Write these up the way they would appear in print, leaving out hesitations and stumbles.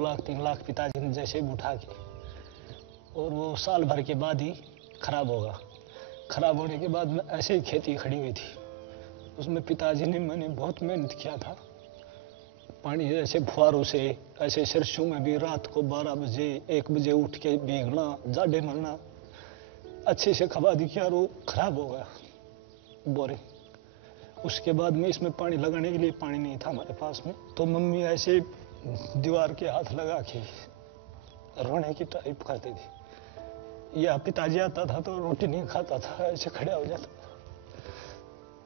लाख 3 लाख पिताजी ने जैसे ही उठा के, और वो साल भर के बाद ही खराब होगा। खराब होने के बाद में ऐसे ही खेती खड़ी हुई थी, उसमें पिताजी ने मैंने बहुत मेहनत किया था। पानी ऐसे फुहारों से, ऐसे सरसों में भी रात को 12 बजे 1 बजे उठ के भीगना, जाडे मरना, अच्छे से खबादी किया और वो खराब हो गया बोरिंग। उसके बाद में इसमें पानी लगाने के लिए पानी नहीं था हमारे पास में, तो मम्मी ऐसे दीवार के हाथ लगा के रोने की टाइप करती थी, या पिताजी आता था तो रोटी नहीं खाता था, ऐसे खड़ा हो जाता था।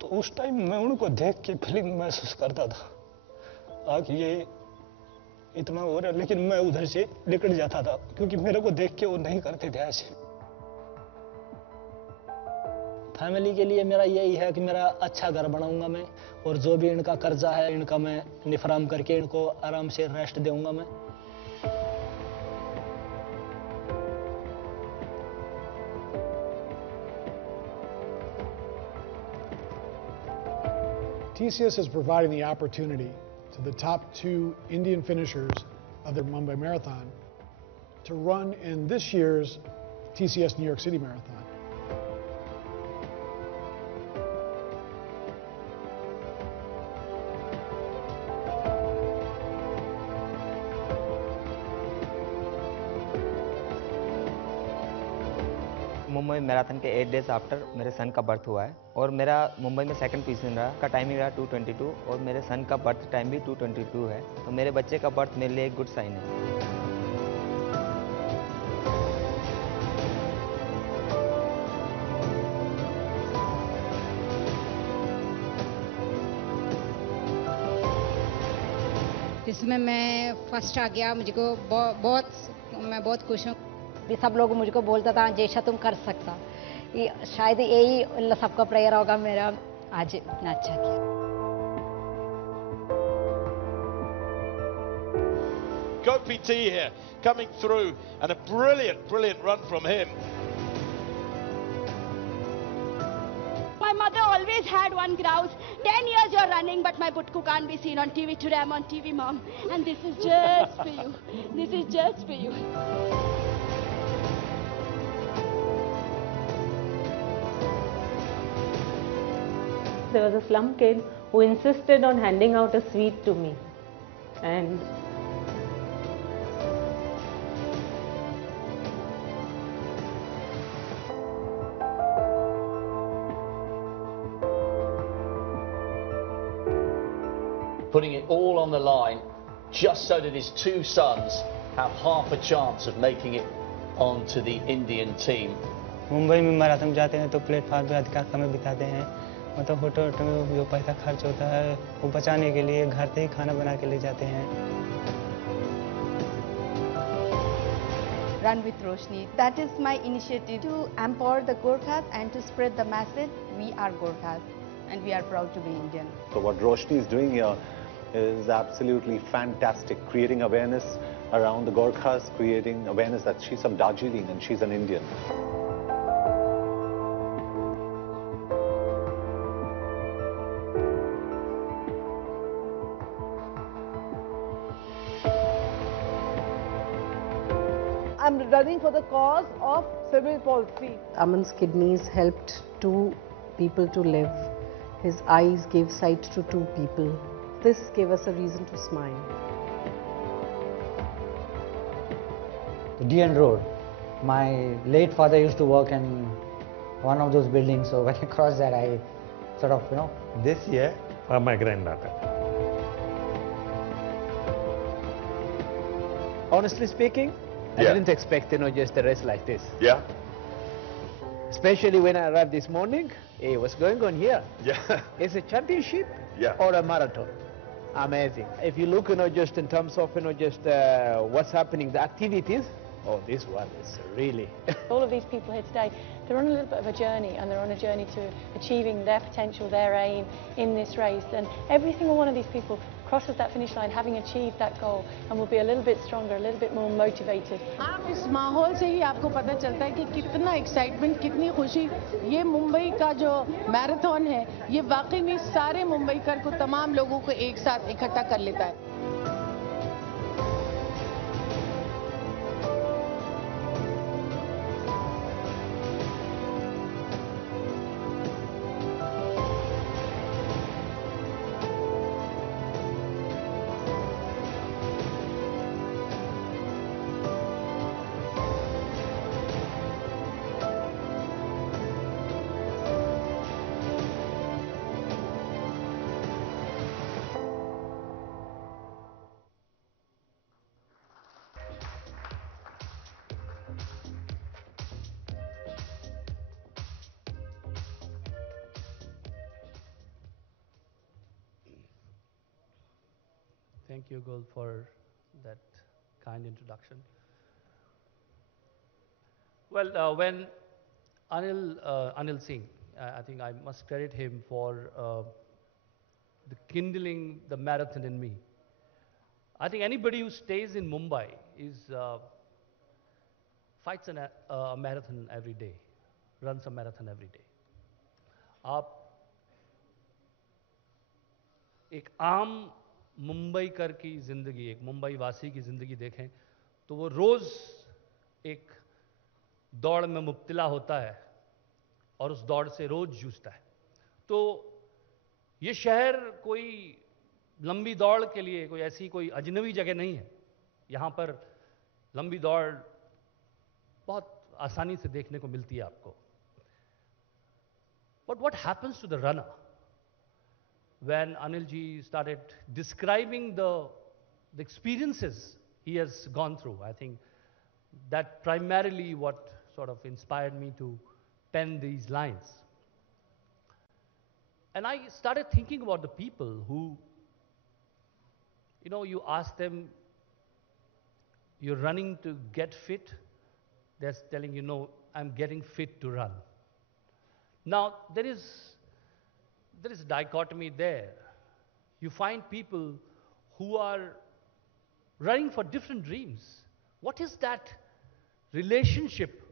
तो उस टाइम मैं उनको देख के फीलिंग महसूस करता था कि ये इतना हो रहा है, लेकिन मैं उधर से निकल जाता था क्योंकि मेरे को देख के वो नहीं करते थे ऐसे। फैमिली के लिए मेरा यही है कि मेरा अच्छा घर बनाऊंगा मैं, और जो भी इनका कर्जा है इनका मैं निफराम करके इनको आराम से रेस्ट दूंगा मैं। TCS is providing the opportunity to the top 2 Indian finishers of the Mumbai Marathon to run in this year's TCS New York City Marathon. Mumbai marathon के 8 डेज आफ्टर मेरे सन का बर्थ हुआ है, और मेरा मुंबई में सेकंड पोजीशन रहा का टाइमिंग रहा 2:22, और मेरे सन का बर्थ टाइम भी 2:22 है। तो मेरे बच्चे का बर्थ मेरे लिए एक गुड साइन है। जिसमें मैं फर्स्ट आ गया, मुझको मैं बहुत खुश हूँ। सब लोग मुझको बोलता था जैसा तुम कर सकता, शायद यही सबका प्रेयर होगा मेरा, आज इतना अच्छा किया। Gopi T here coming through, and a brilliant run from him. My mother always had one grouse, 10 years you're running, but my putku can't be seen on TV. Today I'm on TV, Mom, and this is just for you. This is just for you. There was a slum kid who insisted on handing out a sweet to me, and putting it all on the line just so that his 2 sons have half a chance of making it onto the Indian team. Mumbai में marathon जाते हैं तो platform पे अधिकार समय बिताते हैं, मतलब होटल में जो पैसा खर्च होता है वो बचाने के लिए घर से ही खाना बना के ले जाते हैं। Run with Roshni. That is my initiative to empower the Gorkhas and to spread the message we are Gorkhas and we are proud to be Indian. So what Roshni is doing here is absolutely fantastic, creating awareness around the Gorkhas, creating awareness that she's from Darjeeling and she's an Indian. I'm running for the cause of cerebral palsy. Aman's kidneys helped 2 people to live. His eyes gave sight to 2 people. This gave us a reason to smile. The DN Road. My late father used to work in one of those buildings, so when I crossed that, I sort of, This year for my granddaughter. Honestly speaking, I didn't expect, just a race like this. Yeah. Especially when I arrived this morning, hey, what's going on here? Yeah. It's a championship or a marathon. Amazing. If you look, just in terms of, just what's happening, the activities, oh, this one is really... All of these people here today, they're on a little bit of a journey, and they're on a journey to achieving their potential, their aim in this race. And every single one of these people crosses that finish line having achieved that goal and will be a little bit stronger, a little bit more motivated. आप इस माहौल से ही आपको पता चलता है कि कितना एक्साइटमेंट, कितनी खुशी। ये मुंबई का जो मैराथन है, ये वाकई में सारे मुंबईकर को, तमाम लोगों को एक साथ इकट्ठा कर लेता है। Thank you, Gul, for that kind introduction. Well, when Anil Singh, I think I must credit him for the kindling the marathon in me. I think anybody who stays in Mumbai fights a marathon every day, runs a marathon every day. आप एक आम मुंबईकर की ज़िंदगी, एक मुंबई वासी की ज़िंदगी देखें तो वो रोज़ एक दौड़ में मुब्तला होता है और उस दौड़ से रोज़ जूझता है। तो ये शहर कोई लंबी दौड़ के लिए कोई ऐसी कोई अजनबी जगह नहीं है। यहाँ पर लंबी दौड़ बहुत आसानी से देखने को मिलती है आपको। But what happens to the runner? When Anil ji started describing the experiences he has gone through, I think that primarily what sort of inspired me to pen these lines. And I started thinking about the people who, you ask them, you're running to get fit, they're telling you, no, I'm getting fit to run. Now, there is a dichotomy there. You find people who are running for different dreams. What is that relationship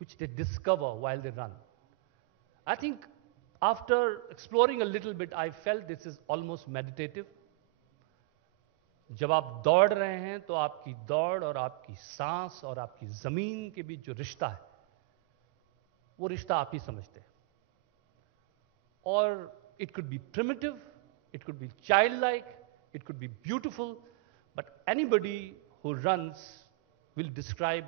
which they discover while they run? I think after exploring a little bit, I felt this is almost meditative. जब आप दौड़ रहे हैं तो आपकी दौड़ और आपकी सांस और आपकी ज़मीन के बीच जो रिश्ता है, वो रिश्ता आप ही समझते हैं. और it could be primitive, it could be childlike, it could be beautiful, but anybody who runs will describe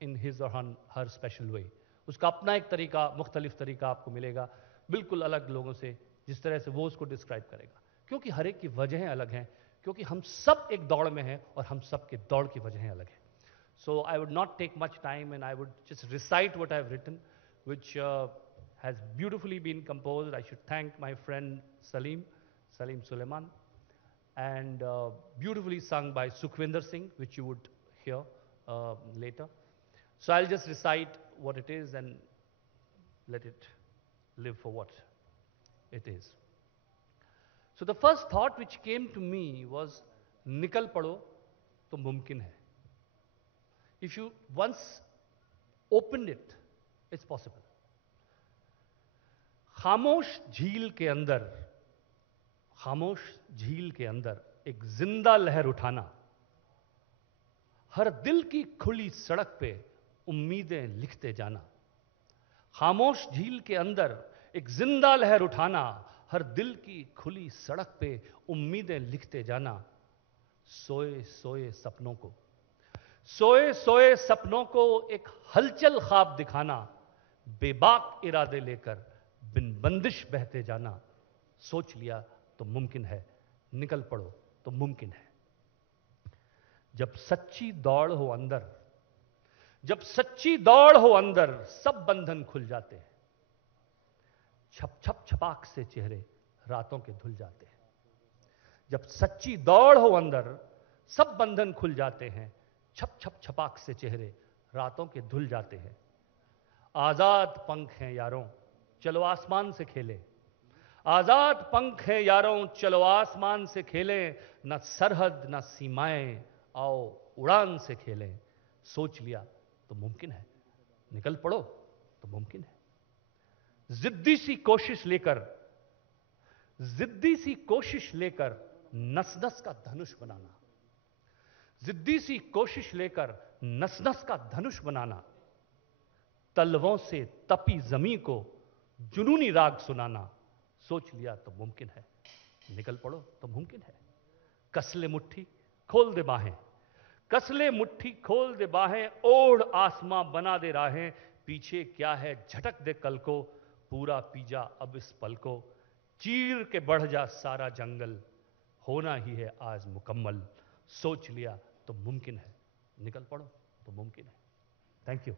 in his or her special way. उसका अपना एक तरीका, मुख्तलिफ तरीका आपको मिलेगा, बिल्कुल अलग लोगों से, जिस तरह से वो उसको डिस्क्राइब करेगा. क्योंकि हर एक की वजहें अलग हैं, क्योंकि हम सब एक दौड़ में हैं और हम सब के दौड़ की वजहें अलग हैं. So I would not take much time and I would just recite what I have written, which has beautifully been composed. I should thank my friend Salim Suleiman, and beautifully sung by Sukhwinder Singh, which you would hear later. So I'll just recite what it is and let it live for what it is. So the first thought which came to me was, nikal pado to mumkin hai. If you once opened it, it's possible. खामोश झील के अंदर एक जिंदा लहर उठाना, हर दिल की खुली सड़क पे उम्मीदें लिखते जाना. खामोश झील के अंदर एक जिंदा लहर उठाना, हर दिल की खुली सड़क पे उम्मीदें लिखते जाना. सोए सोए सपनों को एक हलचल ख्वाब दिखाना, बेबाक इरादे लेकर बिन बंदिश बहते जाना. सोच लिया तो मुमकिन है, निकल पड़ो तो मुमकिन है. जब सच्ची दौड़ हो अंदर सब बंधन खुल जाते हैं. छपाक से चेहरे रातों के धुल जाते हैं. जब सच्ची दौड़ हो अंदर सब बंधन खुल जाते हैं. छपाक से चेहरे रातों के धुल जाते हैं. आजाद पंख हैं यारों, चलो आसमान से खेलें. आजाद पंख हैं यारों, चलो आसमान से खेलें. न सरहद न सीमाएं, आओ उड़ान से खेलें. सोच लिया तो मुमकिन है, निकल पड़ो तो मुमकिन है. जिद्दी सी कोशिश लेकर नस नस का धनुष बनाना. जिद्दी सी कोशिश लेकर नस नस का धनुष बनाना. तलवों से तपी जमीन को जुनूनी राग सुनाना. सोच लिया तो मुमकिन है, निकल पड़ो तो मुमकिन है. कसले मुट्ठी खोल दे बाहें, ओढ़ आसमां बना दे राहें. पीछे क्या है झटक दे कल को, पूरा पीजा अब इस पल को. चीर के बढ़ जा सारा जंगल, होना ही है आज मुकम्मल. सोच लिया तो मुमकिन है, निकल पड़ो तो मुमकिन है. Thank you.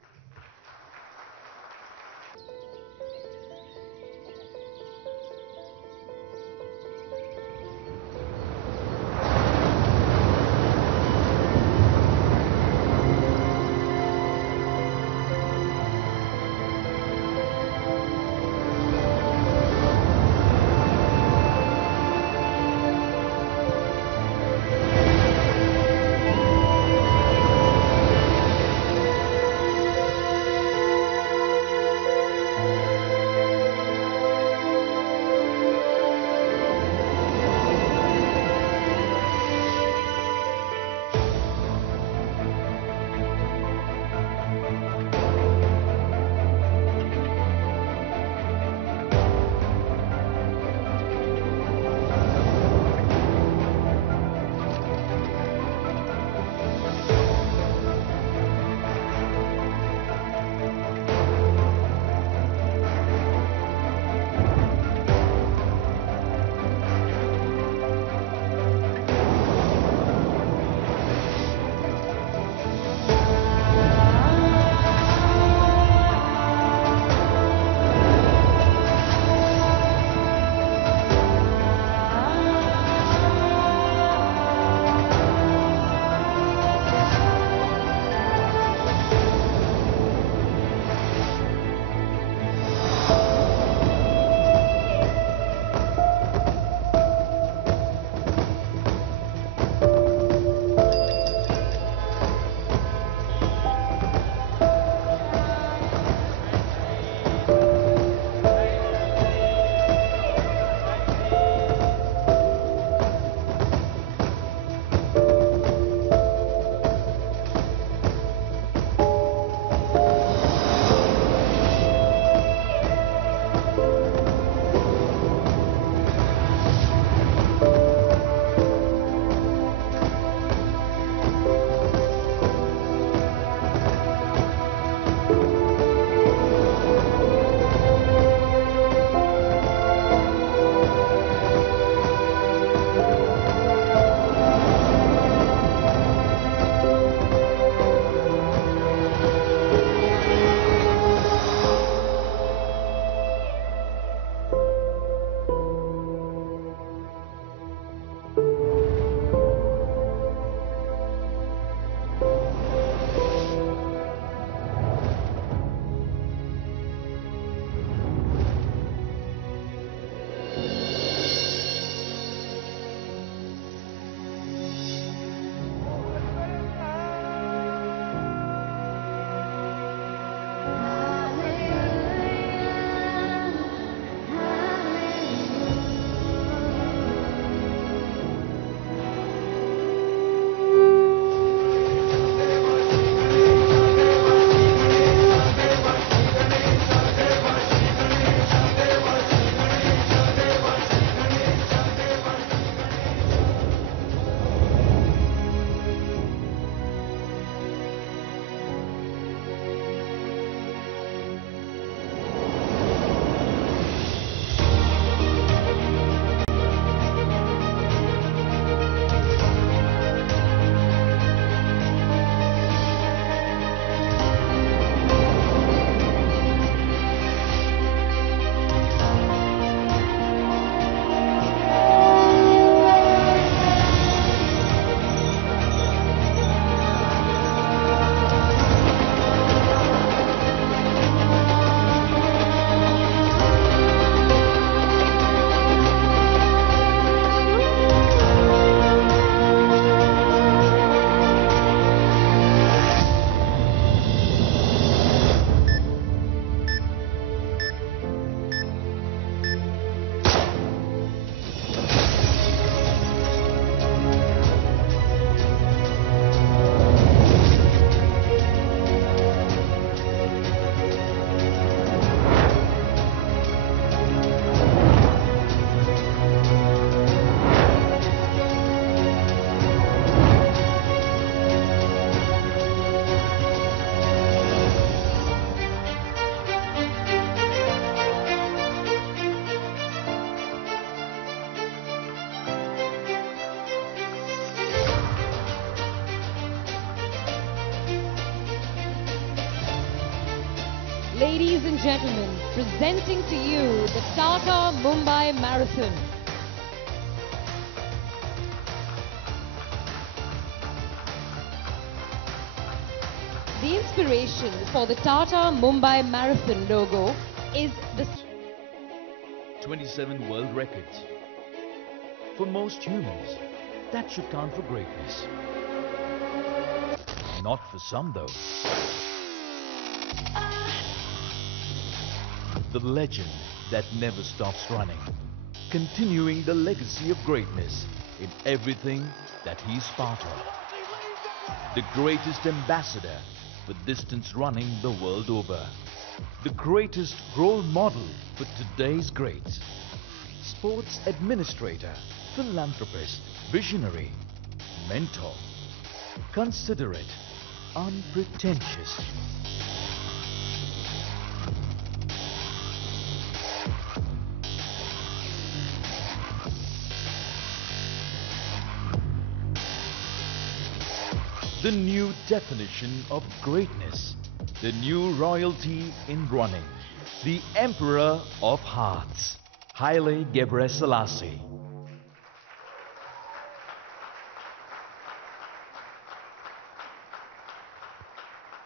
Ladies and gentlemen, presenting to you the Tata Mumbai Marathon. The inspiration for the Tata Mumbai Marathon logo is the 27 world records. For most humans, that should count for greatness. Not for some though. The legend that never stops running, continuing the legacy of greatness in everything that he's part of. The greatest ambassador for distance running the world over. The greatest role model for today's greats. Sports administrator, philanthropist, visionary, mentor, considerate, unpretentious. The new definition of greatness, the new royalty in running, the Emperor of Hearts, Haile Gebrselassie.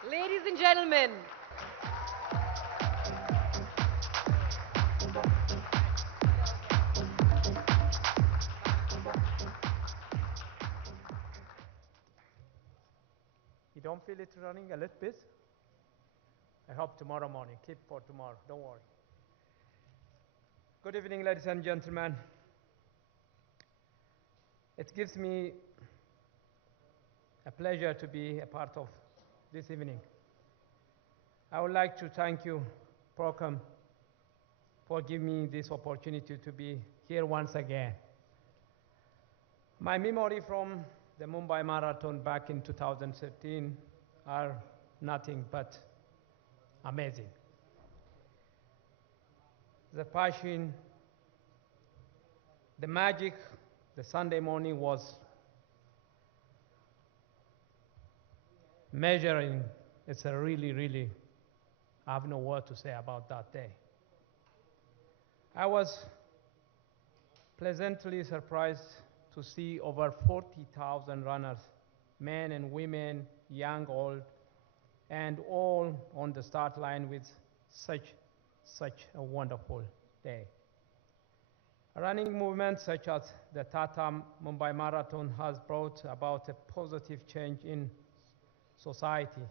Ladies and gentlemen, you don't feel it running a little bit? I hope tomorrow morning. Keep for tomorrow. Don't worry. Good evening, ladies and gentlemen. It gives me a pleasure to be a part of this evening. I would like to thank you, Procom, for giving me this opportunity to be here once again. My memory from the Mumbai Marathon back in 2013 are nothing but amazing. The passion, the magic, the Sunday morning was measuring. It's a really, I have no word to say about that day. I was pleasantly surprised to see over 40,000 runners, men and women, young, old, and all on the start line with such a wonderful day. A running movement such as the Tata Mumbai Marathon has brought about a positive change in society.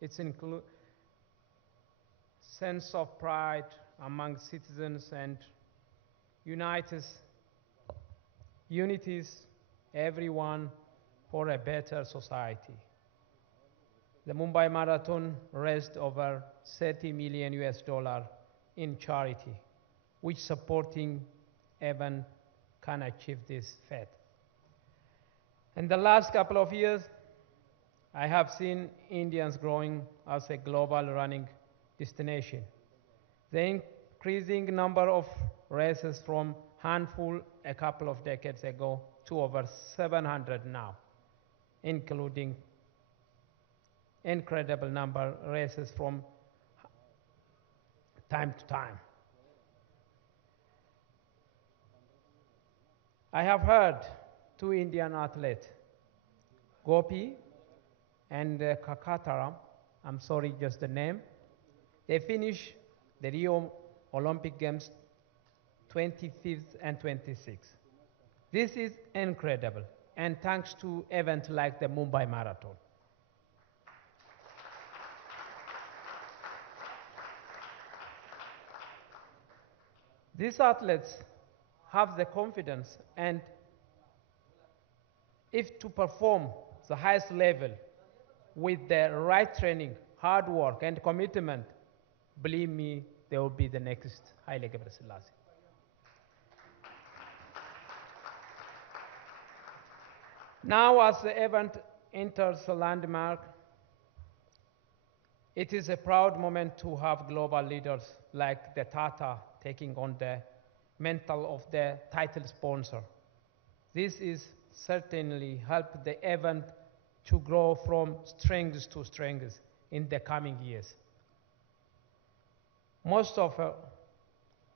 Its sense of pride among citizens and unites everyone for a better society. The Mumbai Marathon raised over $30 million in charity, which supporting event can achieve this feat. In the last couple of years, I have seen Indians growing as a global running destination. The increasing number of races from handful a couple of decades ago to over 700 now, including incredible number of races from time to time. I have heard two Indian athletes, Gopi and Kakataram, I'm sorry, just the name, they finished the Rio Olympic Games 25th and 26th. This is incredible, and thanks to events like the Mumbai Marathon. These athletes have the confidence, and if to perform the highest level with the right training, hard work, and commitment, believe me, they will be the next Haile Gebrselassie. Now, as the event enters a landmark, it is a proud moment to have global leaders like the Tata taking on the mantle of the title sponsor. This is certainly help the event to grow from strength to strength in the coming years. Most of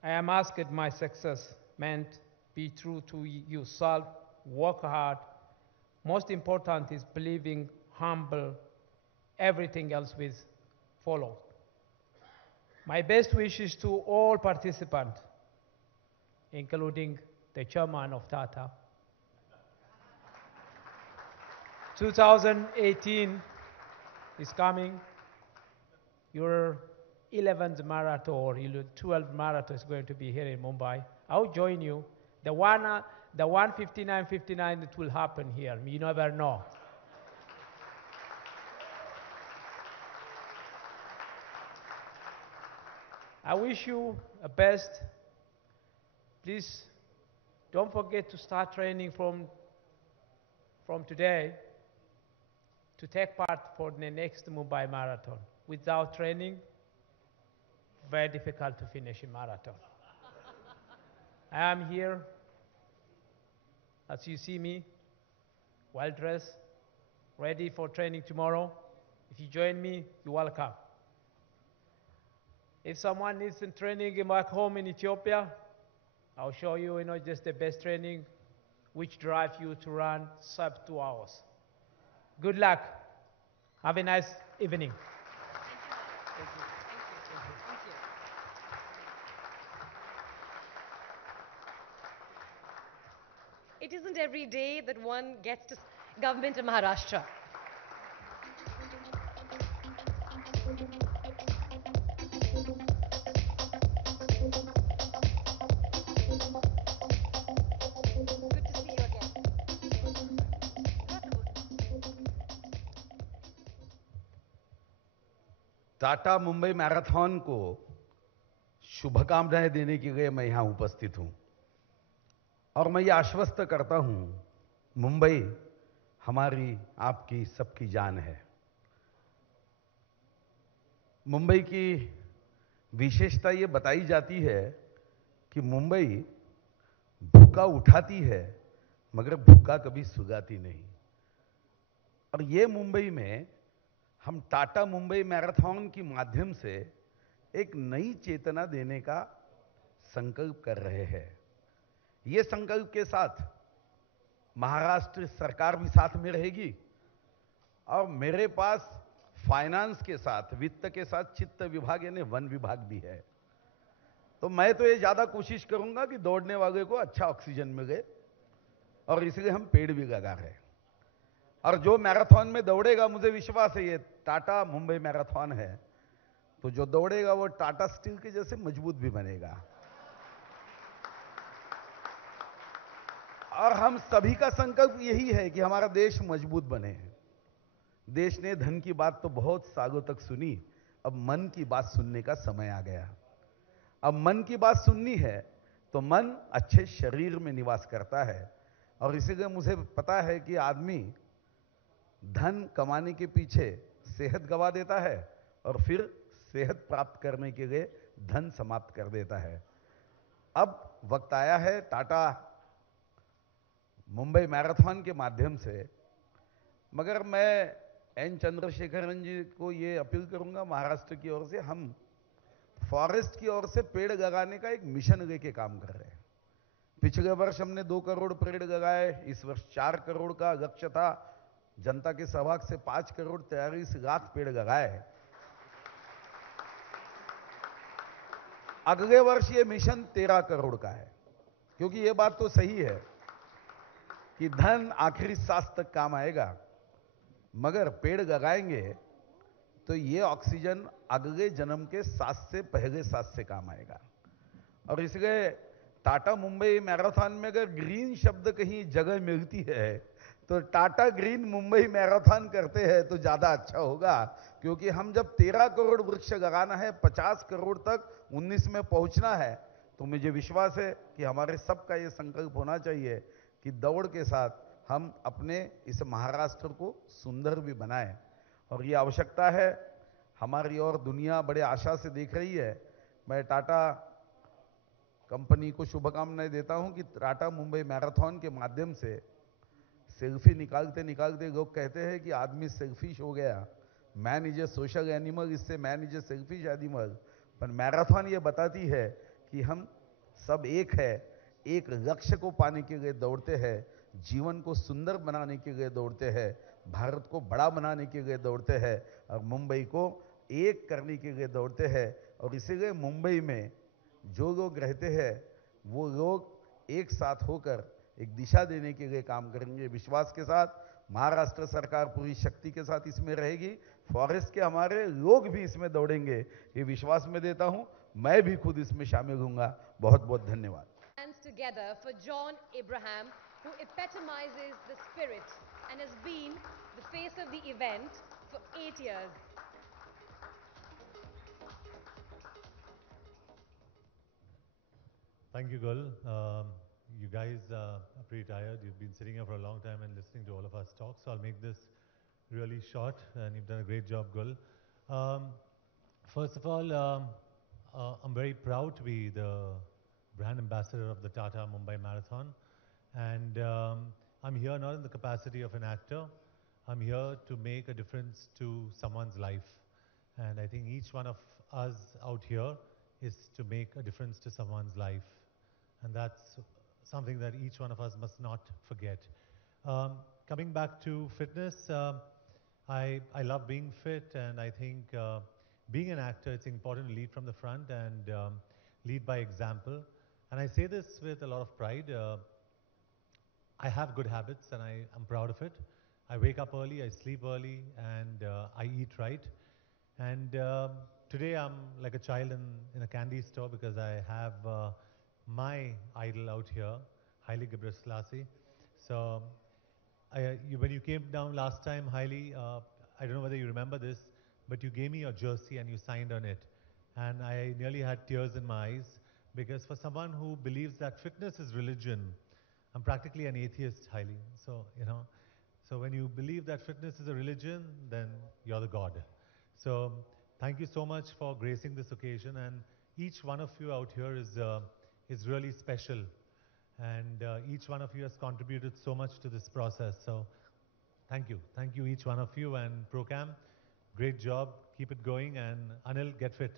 I am asked my success meant be true to yourself, work hard. Most important is believing, humble, everything else will follow. My best wishes to all participants, including the chairman of Tata. 2018 is coming. Your 11th marathon or 12th marathon is going to be here in Mumbai. I'll join you. The 1:59:59 it will happen here. You never know. I wish you the best. Please don't forget to start training from today to take part for the next Mumbai Marathon. Without training, very difficult to finish a marathon. I am here, as you see me, well dressed, ready for training tomorrow. If you join me, you're welcome. If someone needs some training back home in Ethiopia, I'll show you, just the best training which drives you to run sub 2 hours. Good luck. Have a nice evening. It isn't every day that one gets to government of Maharashtra. Tata Mumbai marathon को शुभकामनाएं देने के लिए मैं यहां उपस्थित हूं और मैं ये आश्वस्त करता हूं, मुंबई हमारी आपकी सबकी जान है। मुंबई की विशेषता ये बताई जाती है कि मुंबई भूखा उठाती है मगर भूखा कभी सुगाती नहीं। और ये मुंबई में हम टाटा मुंबई मैराथन के माध्यम से एक नई चेतना देने का संकल्प कर रहे हैं। ये संकल्प के साथ महाराष्ट्र सरकार भी साथ में रहेगी और मेरे पास फाइनेंस के साथ, वित्त के साथ चित्त विभाग यानी वन विभाग भी है। तो मैं तो ये ज्यादा कोशिश करूंगा कि दौड़ने वाले को अच्छा ऑक्सीजन मिले और इसलिए हम पेड़ भी लगा रहे हैं। और जो मैराथन में दौड़ेगा, मुझे विश्वास है ये टाटा मुंबई मैराथन है, तो जो दौड़ेगा वो टाटा स्टील के जैसे मजबूत भी बनेगा। और हम सभी का संकल्प यही है कि हमारा देश मजबूत बने। देश ने धन की बात तो बहुत सालों तक सुनी, अब मन की बात सुनने का समय आ गया। अब मन की बात सुननी है तो मन अच्छे शरीर में निवास करता है और इसीलिए मुझे पता है कि आदमी धन कमाने के पीछे सेहत गवा देता है और फिर सेहत प्राप्त करने के लिए धन समाप्त कर देता है। अब वक्त आया है टाटा मुंबई मैराथन के माध्यम से, मगर मैं एन चंद्रशेखरन जी को ये अपील करूंगा महाराष्ट्र की ओर से, हम फॉरेस्ट की ओर से पेड़ लगाने का एक मिशन लेके काम कर रहे हैं। पिछले वर्ष हमने 2 करोड़ पेड़ लगाए, इस वर्ष 4 करोड़ का लक्ष्य था। जनता के सहभाग से 5 करोड़ 43 लाख पेड़ लगाए। अगले वर्ष ये मिशन 13 करोड़ का है, क्योंकि ये बात तो सही है कि धन आखिरी सांस तक काम आएगा, मगर पेड़ लगाएंगे तो ये ऑक्सीजन अगले जन्म के सांस से पहले सांस से काम आएगा। और इसलिए टाटा मुंबई मैराथन में अगर ग्रीन शब्द कहीं जगह मिलती है तो टाटा ग्रीन मुंबई मैराथन करते हैं तो ज्यादा अच्छा होगा, क्योंकि हम जब 13 करोड़ वृक्ष लगाना है, 50 करोड़ तक 19 में पहुंचना है, तो मुझे विश्वास है कि हमारे सबका ये संकल्प होना चाहिए कि दौड़ के साथ हम अपने इस महाराष्ट्र को सुंदर भी बनाएं। और ये आवश्यकता है हमारी, और दुनिया बड़े आशा से देख रही है। मैं टाटा कंपनी को शुभकामनाएं देता हूं कि टाटा मुंबई मैराथन के माध्यम से सेल्फी निकालते निकालते लोग कहते हैं कि आदमी सेल्फिश हो गया, man is a social animal, इससे man is a selfish animal. पर मैराथन ये बताती है कि हम सब एक है, एक लक्ष्य को पाने के लिए दौड़ते हैं, जीवन को सुंदर बनाने के लिए दौड़ते हैं, भारत को बड़ा बनाने के लिए दौड़ते हैं और मुंबई को एक करने के लिए दौड़ते हैं। और इसीलिए मुंबई में जो लोग रहते हैं वो लोग एक साथ होकर एक दिशा देने के लिए काम करेंगे। विश्वास के साथ महाराष्ट्र सरकार पूरी शक्ति के साथ इसमें रहेगी, फॉरेस्ट के हमारे लोग भी इसमें दौड़ेंगे, ये विश्वास में देता हूं। मैं भी खुद इसमें शामिल होऊंगा। बहुत बहुत धन्यवाद। Hands together for John Abraham, who epitomizes the spirit and has been the face of the event for 8 years. Thank you, Gul. You guys are pretty tired. You've been sitting here for a long time and listening to all of us talk, so I'll make this really short, and you've done a great job, Gul. First of all, I'm very proud to be the brand ambassador of the Tata Mumbai Marathon, and I'm here not in the capacity of an actor. I'm here to make a difference to someone's life, and I think each one of us out here is to make a difference to someone's life, and that's something that each one of us must not forget. Coming back to fitness, I love being fit, and I think being an actor, it's important to lead from the front and lead by example. And I say this with a lot of pride. I have good habits, and I'm proud of it. I wake up early, I sleep early, and I eat right. And today I'm like a child in a candy store because I have my idol out here, Haile Gebrselassie. So when you came down last time, Haile, I don't know whether you remember this, but you gave me your jersey and you signed on it. And I nearly had tears in my eyes because for someone who believes that fitness is religion, I'm practically an atheist, Haile. So, so when you believe that fitness is a religion, then you're the God. So thank you so much for gracing this occasion, and each one of you out here is really special, and each one of you has contributed so much to this process. So thank you each one of you, and Procam, great job, keep it going, and Anil, get fit.